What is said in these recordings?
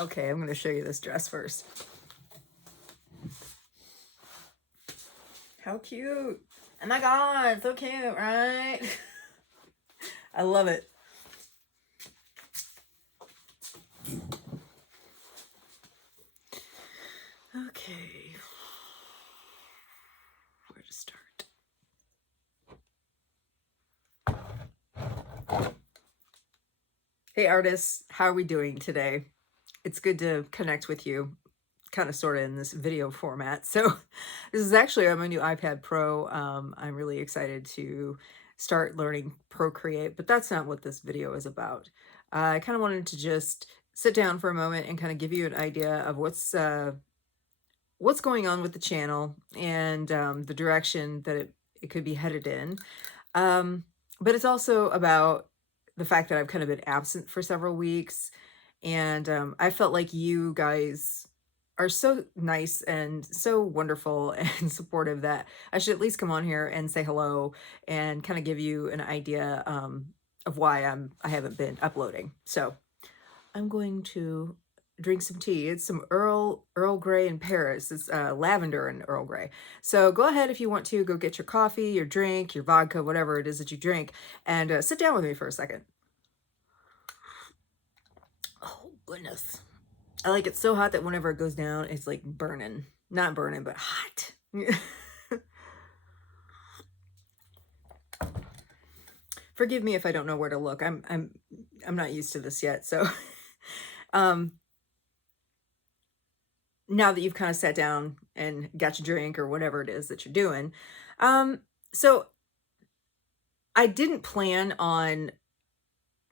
Okay, I'm going to show you this dress first. How cute. Oh my God, so cute, right? I love it. Okay. Where to start? Hey artists, how are we doing today? It's good to connect with you, kind of sort of in this video format. So this is actually on my new iPad Pro. I'm really excited to start learning Procreate, but that's not what this video is about. I kind of wanted to just sit down for a moment and kind of give you an idea of what's going on with the channel and the direction that it could be headed in. But it's also about the fact that I've kind of been absent for several weeks, and I felt like you guys are so nice and so wonderful and supportive that I should at least come on here and say hello and kind of give you an idea of why I haven't been uploading. So I'm going to drink some tea. It's some Earl Grey in Paris. It's lavender and Earl Grey. So go ahead if you want to go get your coffee, your drink, your vodka, whatever it is that you drink, and sit down with me for a second. Oh goodness. I like it so hot that whenever it goes down, it's like burning. Not burning, but hot. Forgive me if I don't know where to look. I'm not used to this yet. So now that you've kind of sat down and got your drink or whatever it is that you're doing. So I didn't plan on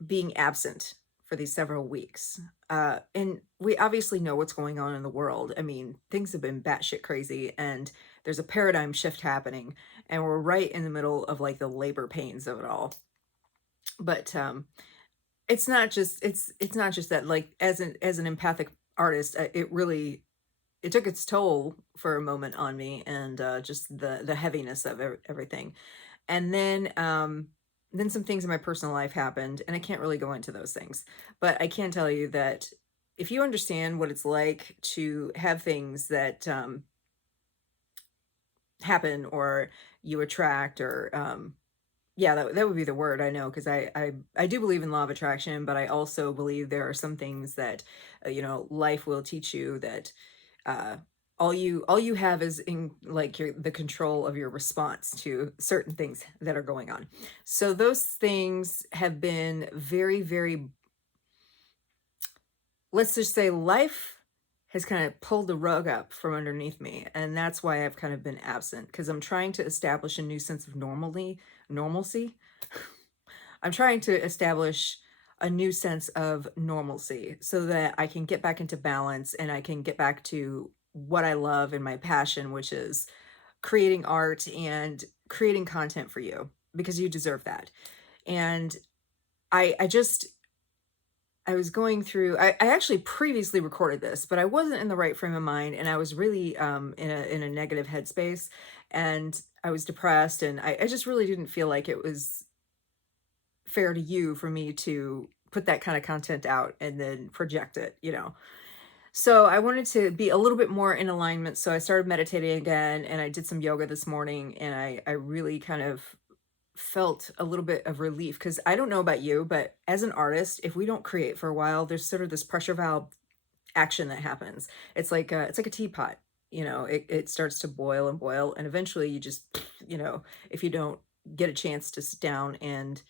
being absent for these several weeks. And we obviously know what's going on in the world. I mean, things have been batshit crazy, and there's a paradigm shift happening, and we're right in the middle of like the labor pains of it all. But it's not just that, like, as an empathic artist, it took its toll for a moment on me, and just the heaviness of everything. And then some things in my personal life happened, and I can't really go into those things, but I can tell you that if you understand what it's like to have things that happen or you attract, or yeah, that would be the word, I know, because I do believe in law of attraction, but I also believe there are some things that life will teach you that all you have is in like the control of your response to certain things that are going on. So those things have been very, very, let's just say life has kind of pulled the rug up from underneath me, and that's why I've kind of been absent, because I'm trying to establish a new sense of normalcy. I'm trying to establish a new sense of normalcy so that I can get back into balance and I can get back to what I love and my passion, which is creating art and creating content for you, because you deserve that. And I was going through, I actually previously recorded this, but I wasn't in the right frame of mind, and I was really in a negative headspace, and I was depressed, and I just really didn't feel like it was fair to you for me to put that kind of content out and then project it, So I wanted to be a little bit more in alignment. So I started meditating again, and I did some yoga this morning, and I really kind of felt a little bit of relief, because I don't know about you, but as an artist, if we don't create for a while, there's sort of this pressure valve action that happens. It's like a teapot, it starts to boil and boil, and eventually you just, if you don't get a chance to sit down and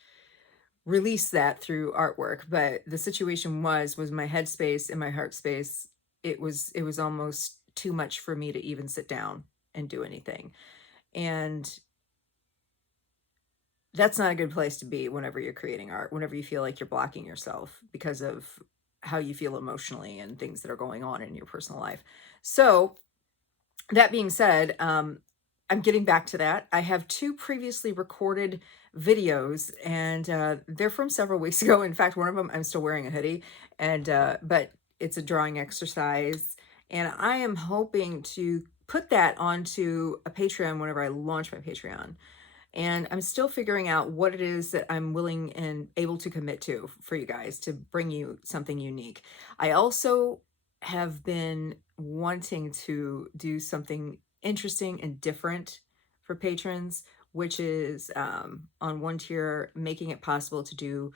release that through artwork. But the situation was my headspace and my heart space, it was almost too much for me to even sit down and do anything. And that's not a good place to be whenever you're creating art, whenever you feel like you're blocking yourself because of how you feel emotionally and things that are going on in your personal life. So that being said, I'm getting back to that. I have 2 previously recorded videos, and they're from several weeks ago. In fact, one of them, I'm still wearing a hoodie, and but it's a drawing exercise, and I am hoping to put that onto a Patreon whenever I launch my Patreon. And I'm still figuring out what it is that I'm willing and able to commit to for you guys to bring you something unique. I also have been wanting to do something interesting and different for patrons, which is on one tier, making it possible to do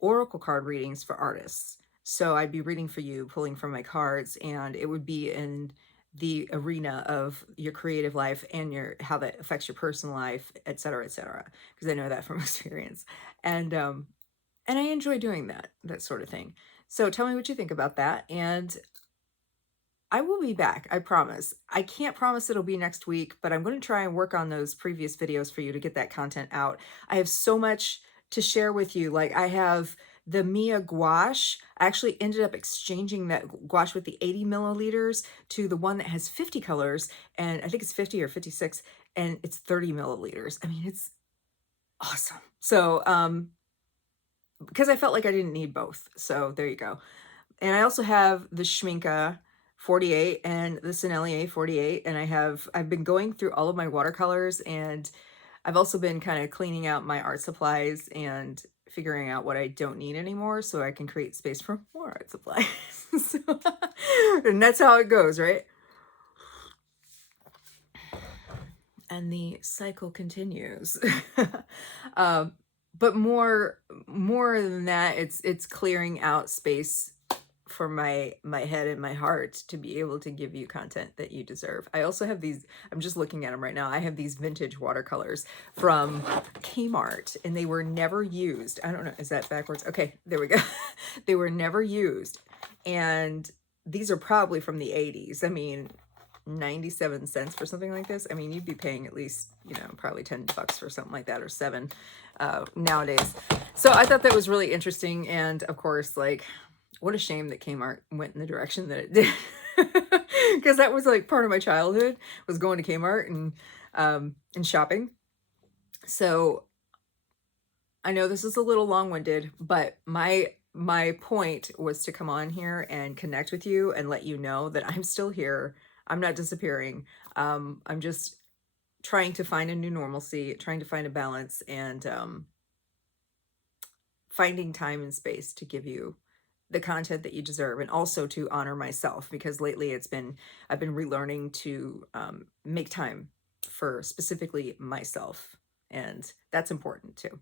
oracle card readings for artists. So I'd be reading for you, pulling from my cards, and it would be in the arena of your creative life and your how that affects your personal life, et cetera, because I know that from experience. And I enjoy doing that sort of thing. So tell me what you think about that, and I will be back, I promise. I can't promise it'll be next week, but I'm going to try and work on those previous videos for you to get that content out. I have so much to share with you. Like, I have the Mia gouache. I actually ended up exchanging that gouache with the 80 milliliters to the one that has 50 colors, and I think it's 50 or 56, and it's 30 milliliters. I mean, it's awesome. So, because I felt like I didn't need both. So there you go. And I also have the Schminke 48 and the Sennelier 48. And I've been going through all of my watercolors, and I've also been kind of cleaning out my art supplies and figuring out what I don't need anymore so I can create space for more art supplies. So, and that's how it goes, right? And the cycle continues. But more than that, it's clearing out space for my head and my heart to be able to give you content that you deserve. I also have these, I'm just looking at them right now. I have these vintage watercolors from Kmart, and they were never used. I don't know, is that backwards? Okay, there we go. They were never used. And these are probably from the 80s. I mean, 97 cents for something like this. I mean, you'd be paying at least, you know, probably $10 for something like that, or 7 nowadays. So I thought that was really interesting. And of course, like, what a shame that Kmart went in the direction that it did. Because that was like part of my childhood, was going to Kmart and shopping. So I know this is a little long-winded, but my point was to come on here and connect with you and let you know that I'm still here. I'm not disappearing. I'm just trying to find a new normalcy, trying to find a balance, and finding time and space to give you the content that you deserve, and also to honor myself, because lately I've been relearning to make time for specifically myself, and that's important too.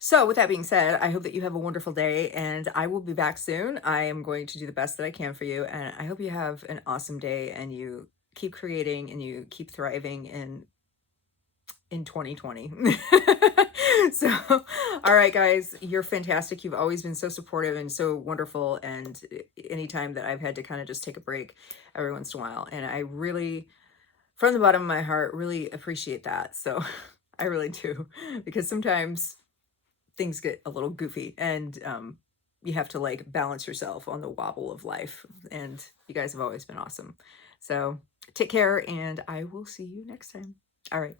So with that being said, I hope that you have a wonderful day, and I will be back soon. I am going to do the best that I can for you, and I hope you have an awesome day, and you keep creating and you keep thriving in 2020. So, all right, guys, you're fantastic. You've always been so supportive and so wonderful. And anytime that I've had to kind of just take a break every once in a while, and I really, from the bottom of my heart, really appreciate that. So I really do, because sometimes things get a little goofy, and you have to like balance yourself on the wobble of life. And you guys have always been awesome. So take care, and I will see you next time. All right.